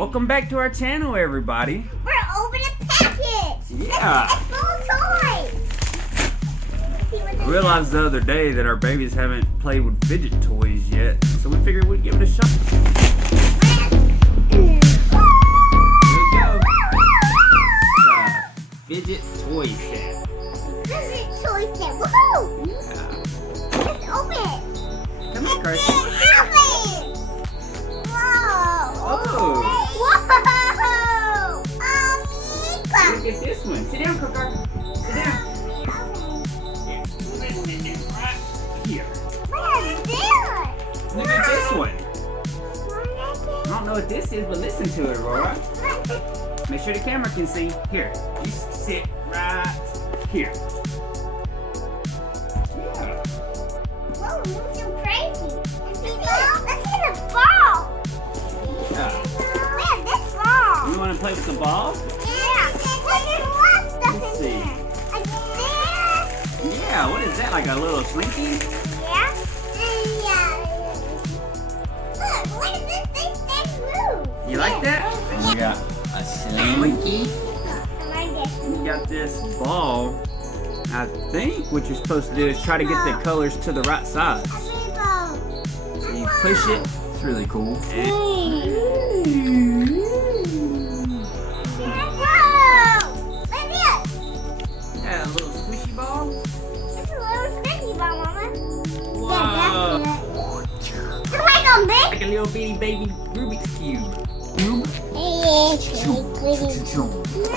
Welcome back to our channel, everybody. We're opening a package. Yeah. It's full of toys. I realized the other day that our babies haven't played with fidget toys yet, so we figured we'd give it a shot. Here we go. It's a Fidget Toy Set. Fidget Toy Set. Woohoo! Yeah. Let's open it. Come here, Carson. Whoa! Oh. Whoa! Look at this one. Sit down, Cooker. Sit down. Here. Right here. What is this? Look at this one. I don't know what this is, but listen to it, Aurora. Make sure the camera can see. Here, you sit right here. Yeah. Whoa, you're so crazy. Let's see the ball. Yeah. Look at this ball. You want to play with the ball? Yeah. Let's see. Like this. Yeah, what is that? Like a little slinky? Yeah. Look at this thing move. You like that? And you got a slinky. I like this. And you got this ball. I think what you're supposed to do is try to get the colors to the right size. So you push it. It's really cool. And yeah, a little squishy ball. It's a little squishy ball, Mama. Whoa. It's like a big. Like a little bitty baby Rubik's Cube.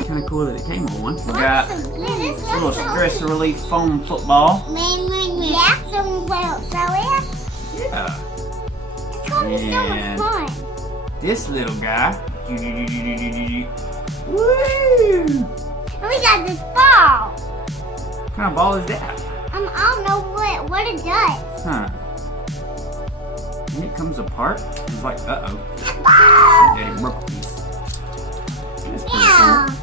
Kind of cool that it came with one. We got a little stress relief foam football. Yeah, so yeah. Yeah. It's gonna be so much fun. This little guy. Woo! And we got this ball. What kind of ball is that? I don't know what it does. Huh. And it comes apart. It's like, uh-oh. Daddy broke a piece. That's pretty Yeah. cool.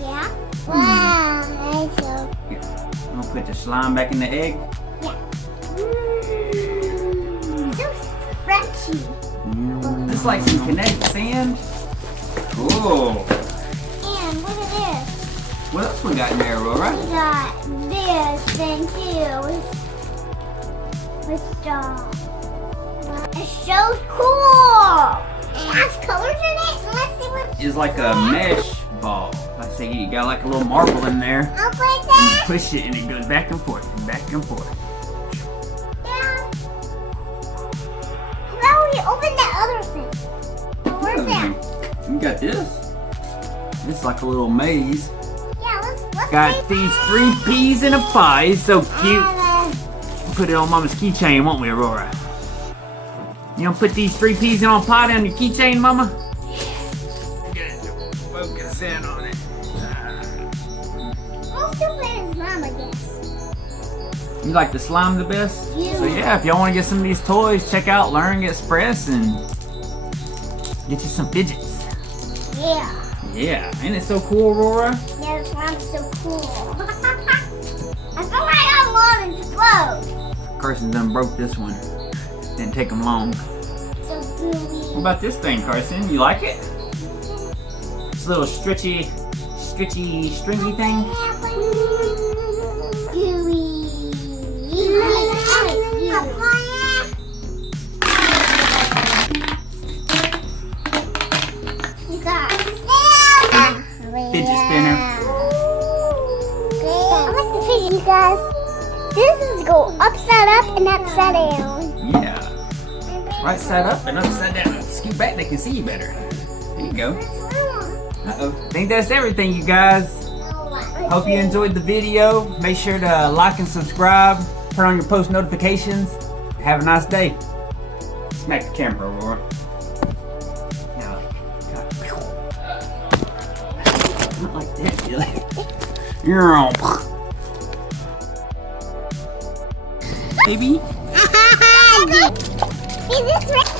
Yeah. Wow. That's so. Here, I'm gonna put the slime back in the egg. So stretchy. It's like some kinetic sand. Cool. And look at this. What else we got in there, Aurora? We got this thing too. With it's so cool. It has colors in it. Let's see what. It's like a mesh ball. Like say you got like a little marble in there. I'll play You that. push it and it goes back and forth and back and forth. Yeah. Now we open that other thing. Where's that? You got this. It's like a little maze. Yeah, let's Got play these that. 3 peas in a pie. It's so cute. And, Put it on Mama's keychain, won't we, Aurora? You gonna put these 3 peas in a pie on your keychain, Mama? Focus in on it. I'll still play as Mom, I guess. You like the slime the best? Yeah. So yeah, if y'all want to get some of these toys, check out Learning Express and get you some fidgets. Yeah. Yeah, ain't it so cool, Aurora? Yeah, this one's so cool. I feel like I'm on explode. Carson done broke this one. Didn't take him long. So gooey. What about this thing, Carson? You like it? This little stretchy, stringy thing? Gooey. You got Fidget spinner. I like the fidget, you guys. This is go upside up and upside down. Yeah. Right side up and upside down. Scoot back, they can see you better. There you go. Uh-oh. I think that's everything, you guys. Hope you enjoyed the video. Make sure to like and subscribe. Turn on your post notifications. Have a nice day. Smack the camera, Aurora. Now, not like that, really. You're on. Baby. Is this right?